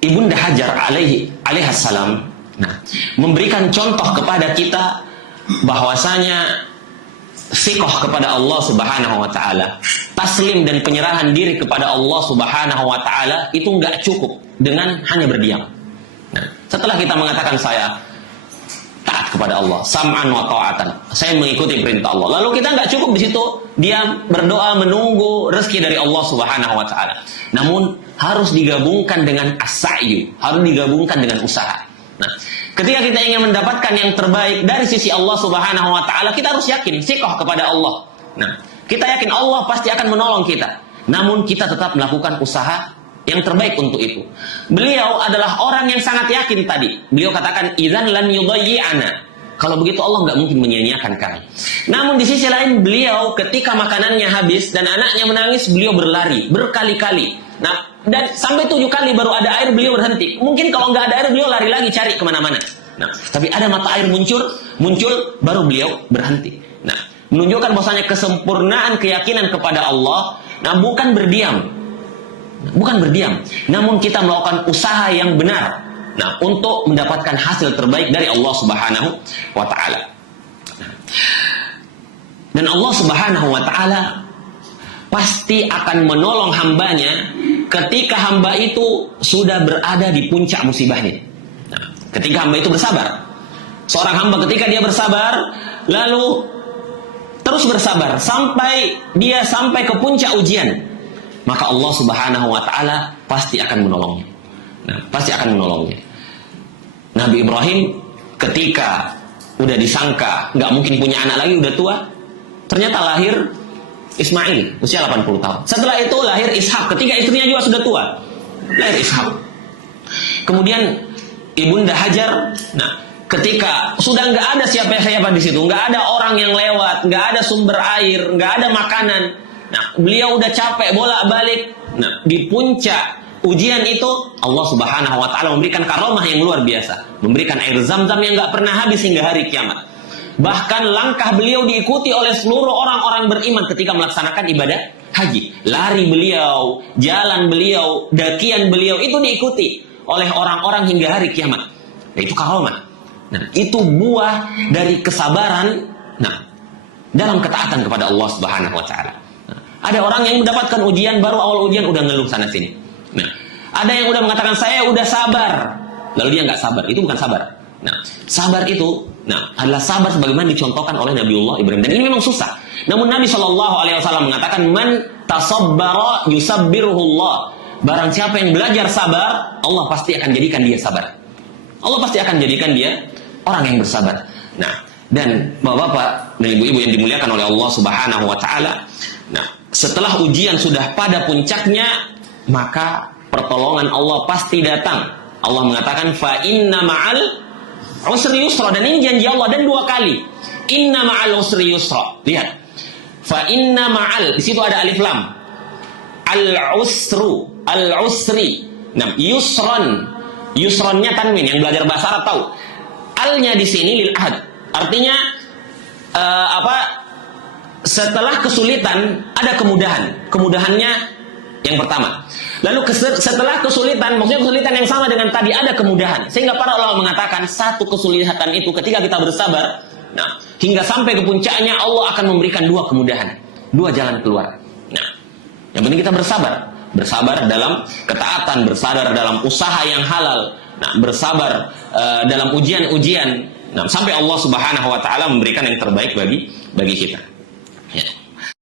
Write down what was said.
Ibunda Hajar alaihassalam memberikan contoh kepada kita bahwasanya siqah kepada Allah Subhanahu wa taala, taslim dan penyerahan diri kepada Allah Subhanahu wa taala itu enggak cukup dengan hanya berdiam. Setelah kita mengatakan saya taat kepada Allah, sam'an wa ta'atan, saya mengikuti perintah Allah, lalu kita enggak cukup di situ diam, berdoa, menunggu rezeki dari Allah Subhanahu wa taala. Namun harus digabungkan dengan as-sa'yu, harus digabungkan dengan usaha. Ketika kita ingin mendapatkan yang terbaik dari sisi Allah Subhanahu wa taala, kita harus yakin siqah kepada Allah. Kita yakin Allah pasti akan menolong kita. Namun kita tetap melakukan usaha yang terbaik untuk itu. Beliau adalah orang yang sangat yakin tadi. Beliau katakan idzan lam yudayyi'ana. Kalau begitu Allah nggak mungkin menyia-nyiakan kami. Namun di sisi lain beliau ketika makanannya habis dan anaknya menangis, beliau berlari berkali-kali. Dan sampai 7 kali baru ada air beliau berhenti. Mungkin kalau nggak ada air beliau lari lagi cari kemana-mana. Tapi ada mata air muncul baru beliau berhenti. Menunjukkan bahwasanya kesempurnaan keyakinan kepada Allah. Bukan berdiam, namun kita melakukan usaha yang benar. Untuk mendapatkan hasil terbaik dari Allah Subhanahu wa taala. Dan Allah Subhanahu wa taala pasti akan menolong hambanya ketika hamba itu sudah berada di puncak musibahnya. Ketika hamba itu bersabar. Seorang hamba ketika dia bersabar, lalu terus bersabar sampai dia sampai ke puncak ujian, maka Allah Subhanahu wa taala pasti akan menolongnya. Pasti akan menolongnya. Nabi Ibrahim ketika udah disangka nggak mungkin punya anak lagi, udah tua, ternyata lahir Ismail usia 80 tahun. Setelah itu lahir Ishak ketika istrinya juga sudah tua, lahir Ishak. Kemudian Ibunda Hajar, ketika sudah nggak ada siapa-siapa di situ, nggak ada orang yang lewat, nggak ada sumber air, nggak ada makanan. Beliau udah capek bolak-balik. Di puncak ujian itu Allah Subhanahu wa taala memberikan karomah yang luar biasa, memberikan air Zam-Zam yang nggak pernah habis hingga hari kiamat. Bahkan langkah beliau diikuti oleh seluruh orang-orang beriman ketika melaksanakan ibadah haji. Lari beliau, jalan beliau, dakian beliau itu diikuti oleh orang-orang hingga hari kiamat. Itu karomah. Itu buah dari kesabaran dalam ketaatan kepada Allah Subhanahu wa taala. Ada orang yang mendapatkan ujian, baru awal ujian udah ngeluh sana sini. Ada yang udah mengatakan saya udah sabar, lalu dia nggak sabar. Itu bukan sabar. Sabar itu adalah sabar sebagaimana dicontohkan oleh Nabiullah Ibrahim. Dan ini memang susah. Namun Nabi SAW mengatakan man tasabbara yusabbiruhullah. Barang siapa yang belajar sabar, Allah pasti akan jadikan dia sabar. Allah pasti akan jadikan dia orang yang bersabar. Dan bapak-bapak dan ibu-ibu yang dimuliakan oleh Allah Subhanahu wa taala, setelah ujian sudah pada puncaknya, maka pertolongan Allah pasti datang. Allah mengatakan fa inna ma'al usri yusra, dan ini janji Allah, dan 2 kali. Inna ma'al usri yusra. Lihat. Fa inna ma'al, di situ ada alif lam. Al-usru, al-usri. Yusran. Yusrannya tanwin, yang belajar bahasa Arab tahu. Al-nya di sini lil ahad. Artinya setelah kesulitan ada kemudahan. Kemudahannya yang pertama. Lalu setelah kesulitan, maksudnya kesulitan yang sama dengan tadi, ada kemudahan. Sehingga para ulama mengatakan satu kesulitan itu ketika kita bersabar, hingga sampai ke puncaknya Allah akan memberikan 2 kemudahan, 2 jalan keluar. Yang penting kita bersabar. Bersabar dalam ketaatan, bersabar dalam usaha yang halal, bersabar dalam ujian-ujian, sampai Allah Subhanahu wa taala memberikan yang terbaik bagi kita.